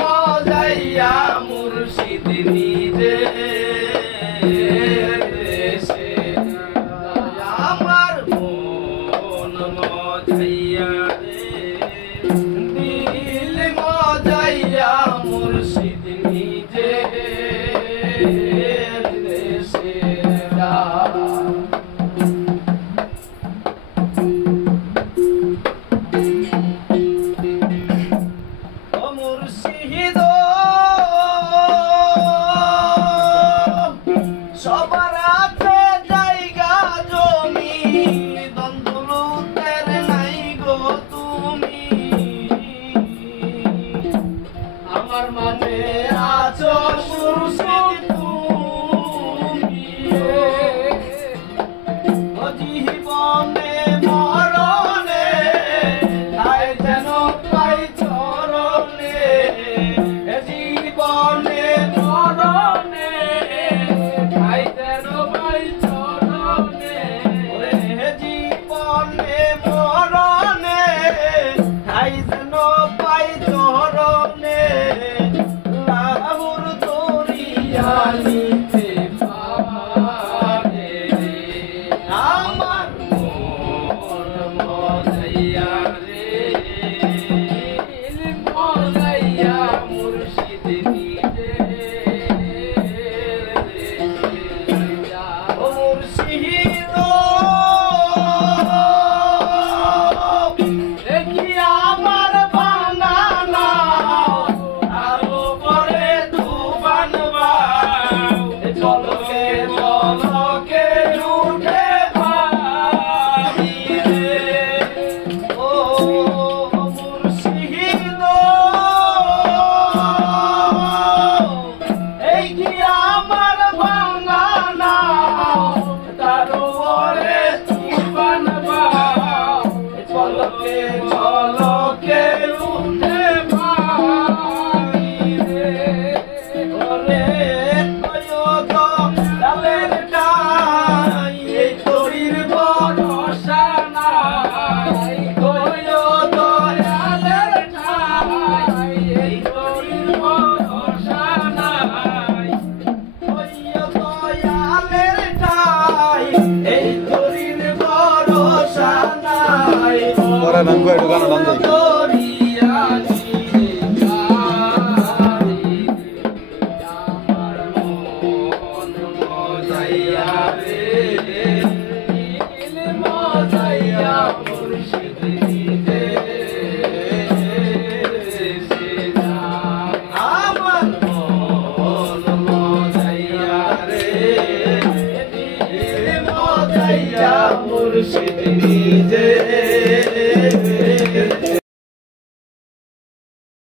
মজাইয়া মুর্শিদ নিজে দেশে আমার মন মজাইয়া দিল মজাইয়া মুর্শিদ নিজে দেশে মুর্শিদ সবার আছে জায়গা জমি দ্বন্দ্বলুতের নাই গো তুমি আমার মানে আছো মুর্শিদ তুমি জীবনে মরণে তাই যেন পাই চরণে জীবনে মরণে তাই যেন পাই চরণে জীবনে মরণে তাই যেন পাই চরণে লাহুর দরিয়া নিতে পারে আমার মন মজাইয়া রে মজাইয়া মুর্শিদ নিজে মুর্শিদ দেখি আমার বানানা আরো পরে তুফান চলকে চলকে উঠে ভাই রে ও মুর্শিদ এই কি আমার বানানা তার পরে তুফান চলকে চলকে উঠে ভাই রে ওরে কয়ো তো ডালের টাই এই তরির ভরসা নাই কয়ো তো ডালের টাই এই তরির ভরসা নাই কয়ো তো ডালের টাই এই তরির ভরসা নাই পরে নামবো একটু গান